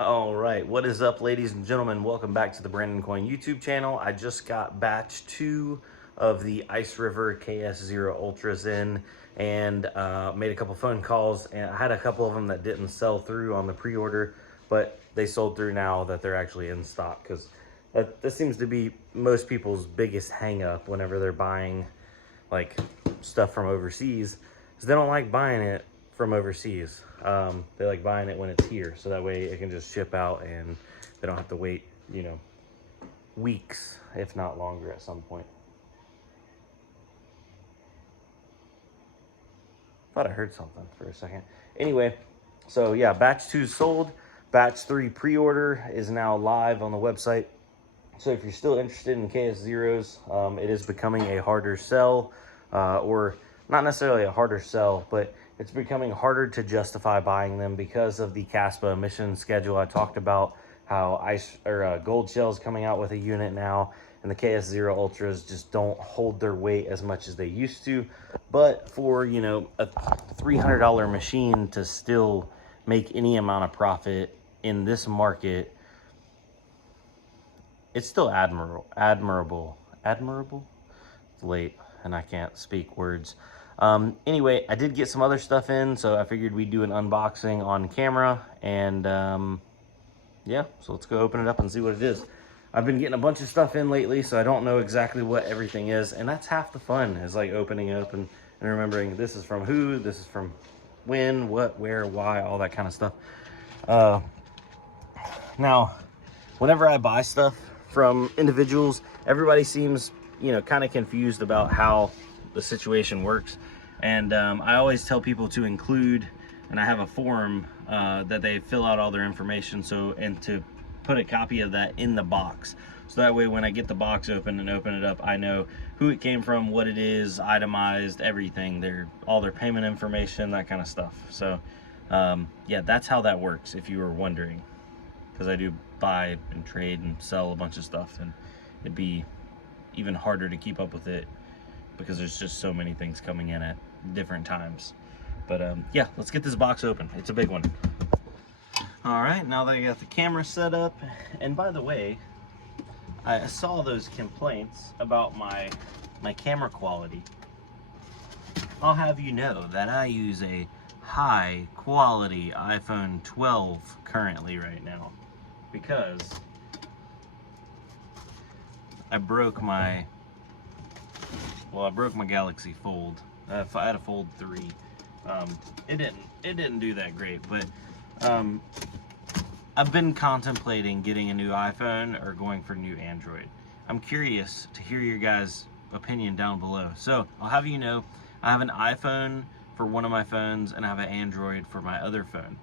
All right, what is up, ladies and gentlemen? Welcome back to the Brandon Coin YouTube channel. I just got batch 2 of the Ice River KS0 Ultras in and made a couple phone calls, and I had a couple of them that didn't sell through on the pre-order, but they sold through now that they're actually in stock, because that seems to be most people's biggest hang up whenever they're buying like stuff from overseas, is they don't like buying it from overseas. They like buying it when it's here, so that way it can just ship out and they don't have to wait, you know, weeks, if not longer at some point. Thought I heard something for a second. Anyway, so yeah, batch 2 sold. Batch 3 pre-order is now live on the website. So if you're still interested in KS0s, it is becoming a harder sell, or not necessarily a harder sell, but it's becoming harder to justify buying them because of the CASPA emission schedule. I talked about how gold shell's coming out with a unit now, and the KS0 Ultras just don't hold their weight as much as they used to. But for, you know, a $300 machine to still make any amount of profit in this market, it's still admirable. It's late and I can't speak words. Anyway, I did get some other stuff in, so I figured we'd do an unboxing on camera, and yeah, so let's go open it up and see what it is. I've been getting a bunch of stuff in lately, so I don't know exactly what everything is, and that's half the fun, is like opening up and remembering this is from who, this is from when, what, where, why, all that kind of stuff. Now, whenever I buy stuff from individuals, everybody seems, you know, kind of confused about how the situation works. And I always tell people to include, and I have a form that they fill out all their information, and to put a copy of that in the box. So that way when I get the box open and open it up, I know who it came from, what it is, itemized, everything, all their payment information, that kind of stuff. So yeah, that's how that works, if you were wondering, because I do buy and trade and sell a bunch of stuff, and it'd be even harder to keep up with it because there's just so many things coming in at different times. But yeah, let's get this box open. It's a big one. All right, now that I got the camera set up, and by the way, I saw those complaints about my camera quality. I'll have you know that I use a high quality iPhone 12 currently right now, because I broke my Galaxy Fold. I had a Fold 3. It didn't do that great, but I've been contemplating getting a new iPhone or going for new Android. I'm curious to hear your guys' opinion down below. So I'll have you know, I have an iPhone for one of my phones and I have an Android for my other phone.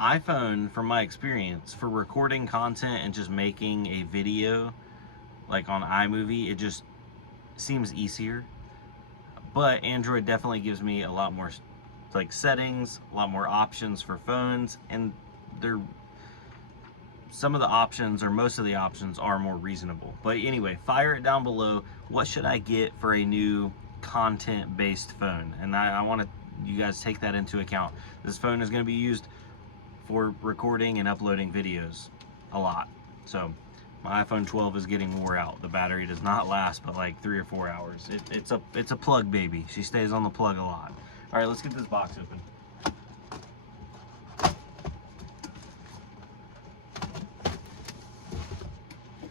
iPhone, from my experience, for recording content and just making a video, like on iMovie, it just seems easier. But Android definitely gives me a lot more like settings, a lot more options for phones, and some of the options, or most of the options, are more reasonable. But anyway, fire it down below. What should I get for a new content-based phone? And I want you guys take that into account. This phone is going to be used for recording and uploading videos a lot. So my iPhone 12 is getting wore out. The battery does not last but like 3 or 4 hours. It's a plug baby. She stays on the plug a lot. All right, let's get this box open.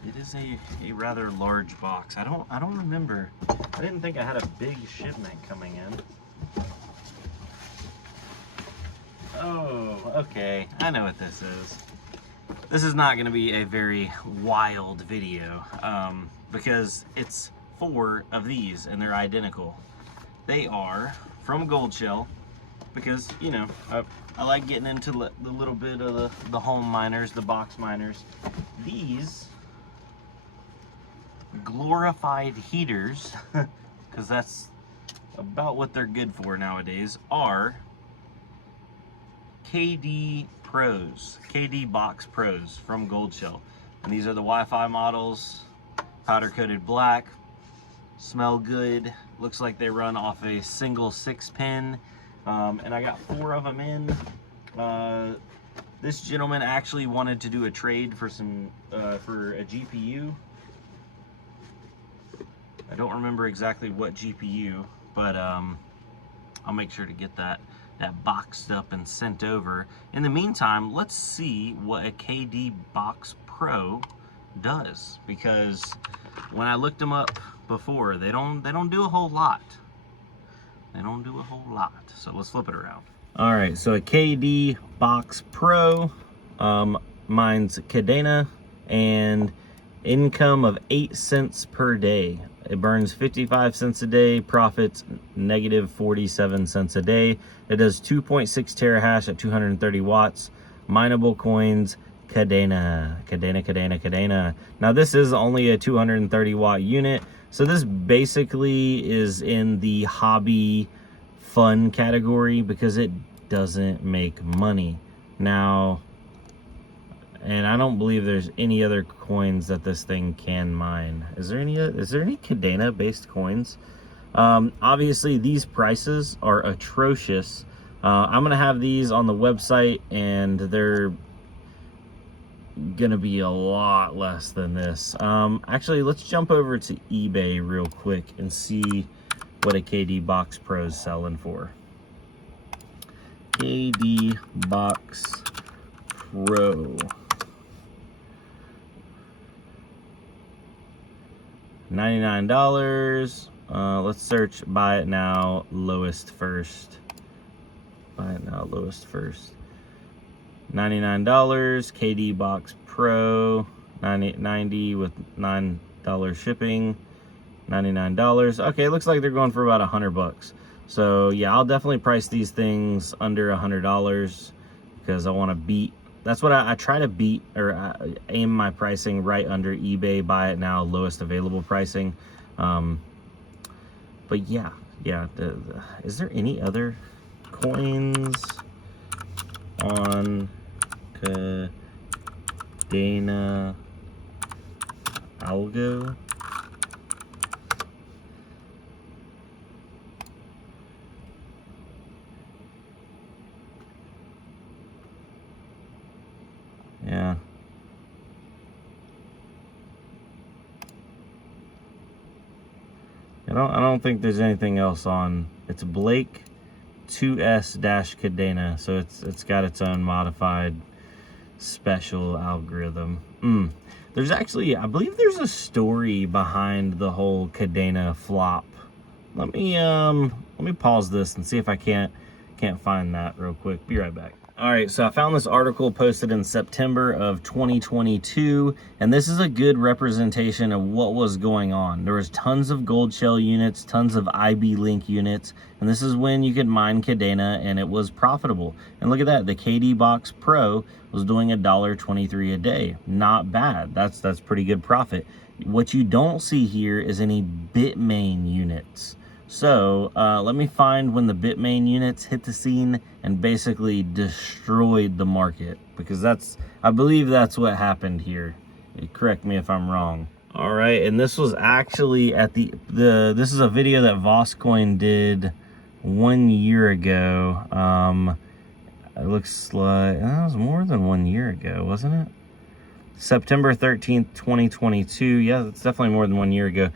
It is a rather large box. I don't remember. I didn't think I had a big shipment coming in. Oh, okay. I know what this is. This is not going to be a very wild video, because it's 4 of these and they're identical. They are from Gold Shell, because, you know, I like getting into the little bit of the home miners, the box miners. These glorified heaters, because that's about what they're good for nowadays, are KD Box Pros from Gold Shell. And these are the Wi-Fi models, powder coated black, smell good, looks like they run off a single 6-pin, and I got 4 of them in. This gentleman actually wanted to do a trade for some for a GPU. I don't remember exactly what GPU, but I'll make sure to get that boxed up and sent over. In the meantime, let's see what a KD Box Pro does, because when I looked them up before, they don't do a whole lot. They don't do a whole lot. So let's flip it around. All right, so a KD Box Pro, mine's Kadena, and income of 8 cents per day. It burns 55 cents a day, profits negative 47 cents a day. It does 2.6 terahash at 230 watts. Mineable coins, Kadena. Now this is only a 230 watt unit, so this basically is in the hobby fun category because it doesn't make money. Now, and I don't believe there's any other coins that this thing can mine. Is there any Kadena based coins? Obviously these prices are atrocious. I'm gonna have these on the website, and they're gonna be a lot less than this. Actually, let's jump over to eBay real quick and see what a KD Box Pro is selling for. KD Box Pro. $99. Let's search buy it now, lowest first. Buy it now, lowest first. $99. KD Box Pro, $90 with $9 shipping. $99. Okay, it looks like they're going for about $100. So yeah, I'll definitely price these things under $100 because I want to beat. That's what I try to beat, or aim my pricing right under eBay buy it now lowest available pricing. But yeah. Is there any other coins on Kadena Algo? Yeah. I don't think there's anything else on. It's Blake 2S-Kadena, so it's got its own modified special algorithm. There's actually, I believe there's a story behind the whole Kadena flop. Let me pause this and see if I can't find that real quick. Be right back. All right, so I found this article posted in September of 2022, and this is a good representation of what was going on. There was tons of gold shell units, tons of IB Link units, and this is when you could mine Kadena and it was profitable. And look at that, the KD Box Pro was doing $1.23 a day. Not bad. That's pretty good profit. What you don't see here is any Bitmain units. So let me find when the Bitmain units hit the scene and basically destroyed the market, because I believe that's what happened here. Correct me if I'm wrong. All right, and this was actually at this is a video that Voscoin did 1 year ago. It looks like that was more than 1 year ago, wasn't it? September 13th, 2022. Yeah, it's definitely more than 1 year ago.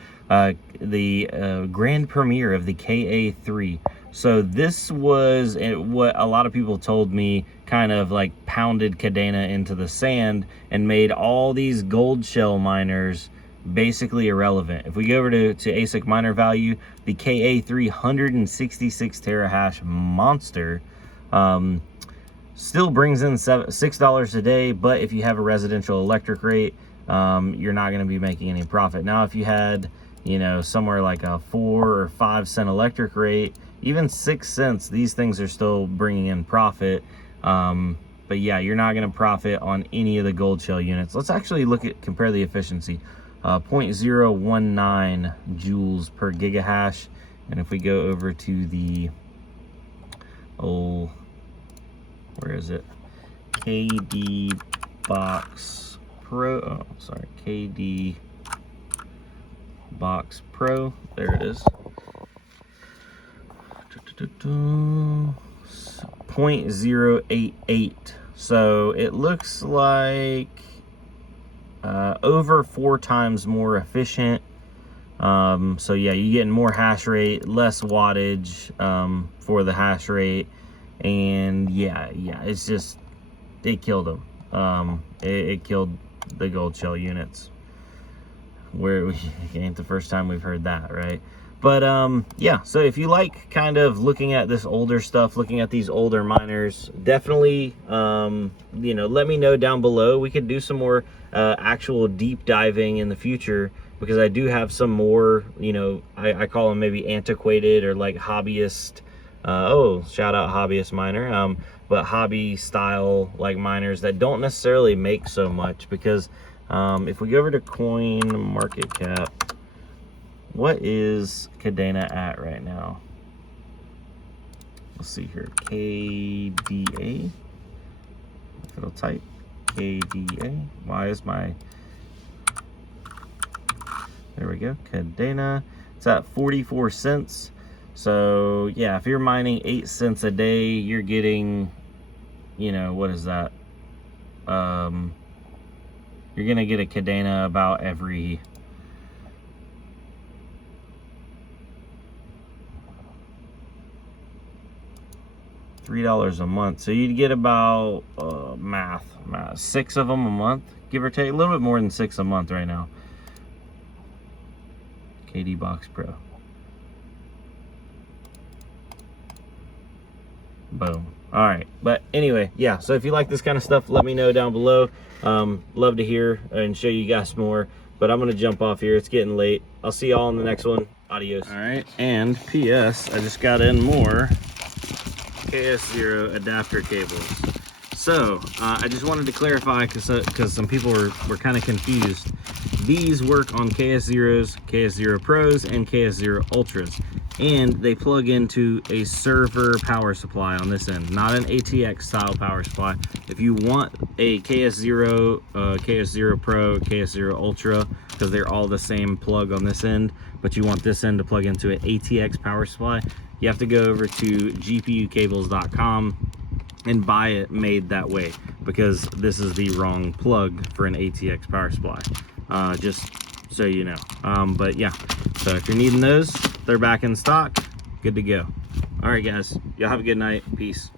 The grand premiere of the KA3. So this was what a lot of people told me kind of like pounded Kadena into the sand and made all these gold shell miners basically irrelevant. If we go over to Asic miner value, the KA3 166 terahash monster still brings in $6 a day, but if you have a residential electric rate, you're not going to be making any profit. Now, if you had, somewhere like a 4 or 5 cent electric rate, even 6 cents, these things are still bringing in profit. But yeah, you're not going to profit on any of the gold shell units. Let's actually compare the efficiency. 0.019 joules per gigahash. And if we go over to the where is it? KD Box Pro. KD Box Pro. There it is. 0.088 So it looks like over 4 times more efficient. So yeah, you're getting more hash rate, less wattage for the hash rate, and yeah, it's just, it killed them. It killed the gold shell units. Where it ain't the first time we've heard that, right? But yeah, so if you like kind of looking at this older stuff, looking at these older miners, definitely you know, let me know down below. We could do some more actual deep diving in the future, because I do have some more, you know, I call them maybe antiquated or like hobbyist, oh, shout out hobbyist miner, but hobby style like miners that don't necessarily make so much. Because if we go over to coin market cap, what is Kadena at right now? Let's see here, KDA, if it'll type KDA. Why is my, there we go, Kadena, it's at 44 cents. So yeah, if you're mining 8 cents a day, you're getting, you know, what is that? You're gonna get a Kadena about every $3 a month. So you'd get about math 6 of them a month, give or take, a little bit more than 6 a month right now. KD Box Pro. Boom. All right, but anyway, yeah, so if you like this kind of stuff, let me know down below. Love to hear and show you guys more, but I'm gonna jump off here. It's getting late. I'll see y'all in the next one. Adios. All right, and PS, I just got in more KS0 adapter cables. So I just wanted to clarify, because some people were kind of confused. These work on KS0s, KS0 Pros, and KS0 Ultras, and they plug into a server power supply on this end, not an ATX style power supply. If you want a KS0, KS0 Pro, KS0 Ultra, because they're all the same plug on this end, but you want this end to plug into an ATX power supply, you have to go over to gpucables.com and buy it made that way, because this is the wrong plug for an ATX power supply, just so you know. But yeah, so if you're needing those, they're back in stock, good to go. All right guys, y'all have a good night. Peace.